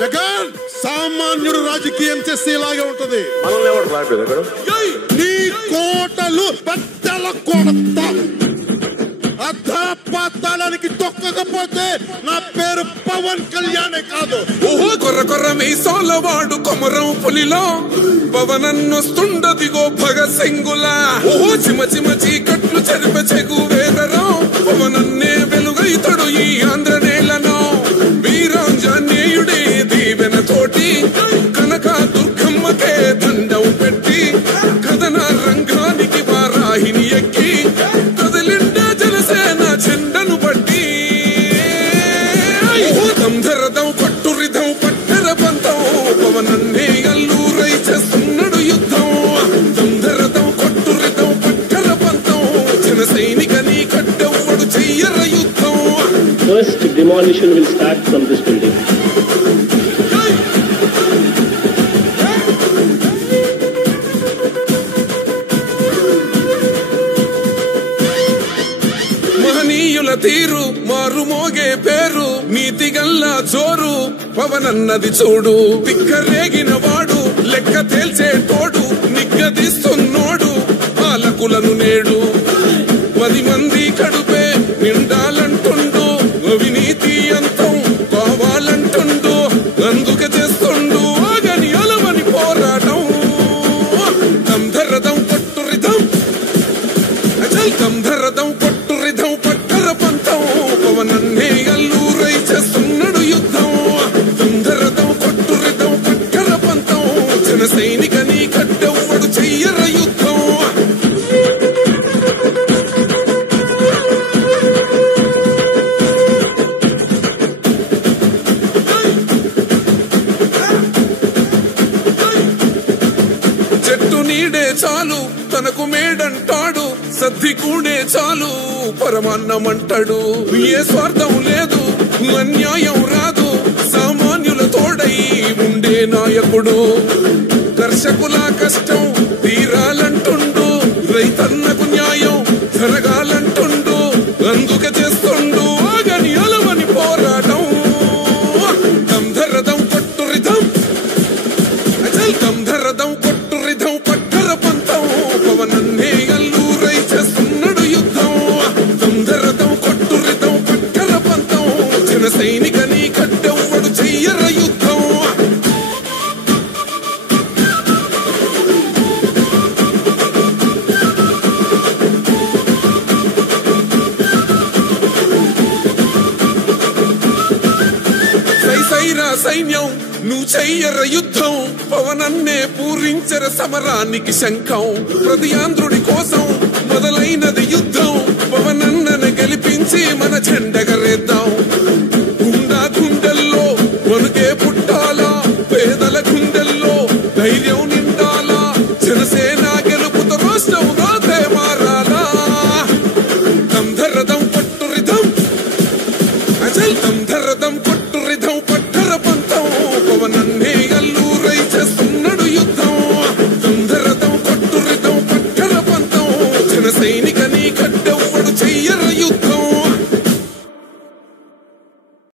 జగన్ సామాన్యుడు రాజకీయం చేస్తే ఇలాగే ఉంటది. నీ కోటలు బద్దల కొడతా. అధాపాతాళానికి తొక్కకపోతే నా పేరు పవన్ కళ్యాణే కాదు. ఓహో కొర్ర కొర్ర మీసాల వాడు కొమరం పులిలో పవనన్నొస్తుండదిగో భగత్ సింగులా. ఓహో చిమ చిమ చీకట్లు చెరిప చెగు వేదరో పవనన్నే వెలుగైతడు ఈ ఆంధ్ర నేలను. వీరాంజనేయుడే దీవెన తోటి కనక దుర్గమ్మకే దండం పెట్టి కథన రంగానికి వారాహిని ఎక్కి కదిలిండా జనసేన జెండను బట్టి. దంధరదం కొట్టురిదం పట్టర పంతం పవనన్నే అల్లూరై చేస్తున్నాడు యుద్ధం. దంధరదం కొట్టురిదం పట్టర పంతం జన సైనికని కట్టెవ్వడు చెయ్యర యుద్ధం. First demolition will start from this building. మహనీయుల తీరు మారుమోగే పేరు నీతి గల్లా జోరు పవనన్నది చూడు. పిక్కరేగిన వాడు లెక్క తేల్చేటోడు నిగ్గదీస్తున్నోడు పాలకులను నేడు. 10 మంది కడుపే నిండాలంటుండు అవినీతి అంతం కావాలంటుండు. అందుకే చేస్తుండు ఆగని అలవని పోరాటం. దంధరదం కొట్టురిదం అచల్ దంధరదం కొట్టురిదం పట్టర పంతం పవనన్నే అల్లూరై చేస్తున్నాడు యుద్ధం. దంధరదం కొట్టురిదం పట్టర పంతం జన సైనికని కట్టెవ్వడు చెయ్యర యుద్ధం. చెట్టు నీడే చాలు తనకు మేడంటాడు సద్ది కూడే చాలు పరమాన్నమంటాడు. ఏ స్వార్థం లేదు అన్యాయం రాదు సామాన్యుల తోడై ఉండే నాయకుడు. కర్షకుల కష్టం తీరాలంటుండు రైతన్నకు న్యాయం జరగాలంటుండు. అందుకే చేస్తుండు ఆగని అలవని పోరాటం. దంధరదం కొట్టురిదం అచల్ దంధరదం కొట్టురిదం పట్టర పంతం పవనన్నే అల్లూరై చేస్తున్నాడు యుద్ధం. దంధరదం కొట్టురిదం పట్టర పంతం జన సైనికని కట్టెవ్వడు చెయ్యర యుద్ధం. సైరా సైన్యం నువ్వు చెయ్యర యుద్ధం పవనన్నే పూరించర సమరానికి శంఖం. ప్రతి ఆంధ్రుడి కోసం మొదలైనది యుద్ధం